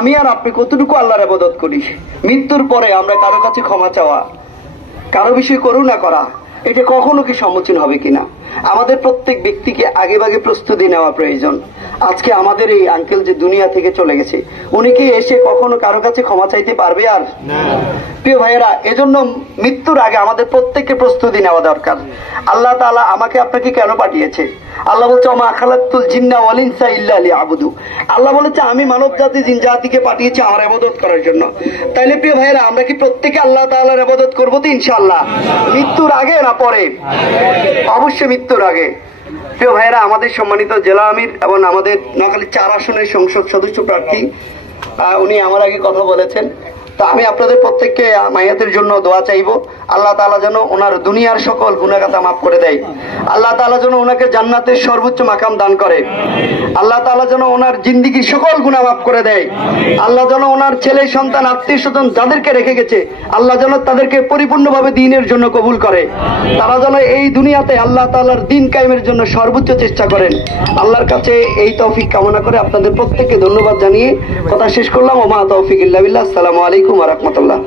আমি আর আপনি কতটুকু আল্লাহর ইবাদত করি? মৃত্যুর পরে আমরা কারো কাছে ক্ষমা চাওয়া, কারো বিষয়ে করুণা করা, এটা কখনো কি সম্মুখীন হবে কিনা? আমাদের প্রত্যেক ব্যক্তিকে আগে ভাগে প্রস্তুতি নেওয়া প্রয়োজন। আজকে আমাদের এই আঙ্কেল যে দুনিয়া থেকে চলে গেছে, উনি কি এসে কখনো কারো কাছে ক্ষমা চাইতে পারবে? আর প্রিয় ভাইয়েরা, এজন্য মৃত্যুর আগে আমাদের প্রত্যেককে প্রস্তুতি নেওয়া দরকার। আল্লাহ তাআলা আমাকে আপনাকে কেন পাঠিয়েছে? আল্লাহ বলছে ওমা খালাকতুল জিন্না ওয়াল ইনসা ইল্লা লিয়াবুদু। আল্লাহ বলেছে আমি মানব জাতি জিন জাতিকে পাঠিয়েছি আমার ইবাদত করার জন্য। তাইলে প্রিয় ভাইয়েরা, আমরা কি প্রত্যেকে আল্লাহ তাআলার ইবাদত করব তো ইনশাআল্লাহ? মৃত্যুর আগে না পরে? অবশ্যই মৃত্যুর আগে। প্রিয় ভাইয়েরা, আমাদের সম্মানিত জেলা আমির এবং আমাদের নোয়াখালী 4 আসনের সংসদ সদস্য প্রার্থী উনি আমার আগে কথা বলেছেন। তো আমি আপনাদের প্রত্যেককে মাইয়াতের জন্য দোয়া চাইবো। আল্লাহ তাআলা যেন ওনার দুনিয়ার সকল গুনাহগাতা মাফ করে দেয়। আল্লাহ তাআলা যেন ওনাকে জান্নাতের সর্বোচ্চ মাকাম দান করে। আল্লাহ তাআলা যেন ওনার জিন্দেগির সকল গুনাহ মাফ করে দেয়। আল্লাহ যেন ওনার ছেলে সন্তান আত্মীয় স্বজন যাদেরকে রেখে গেছে, আল্লাহ যেন তাদেরকে পরিপূর্ণভাবে দ্বীনের জন্য কবুল করে। তারা যেন এই দুনিয়াতে আল্লাহ তাআলার দ্বীন কায়েমের জন্য সর্বোচ্চ চেষ্টা করেন। আল্লাহর কাছে এই তৌফিক কামনা করে আপনাদের প্রত্যেককে ধন্যবাদ জানিয়ে কথা শেষ করলাম। ওমা তৌফিক ইল্লা বিল্লাহ। আসসালামু আলাইকুম ওয়া রাহমাতুল্লাহ।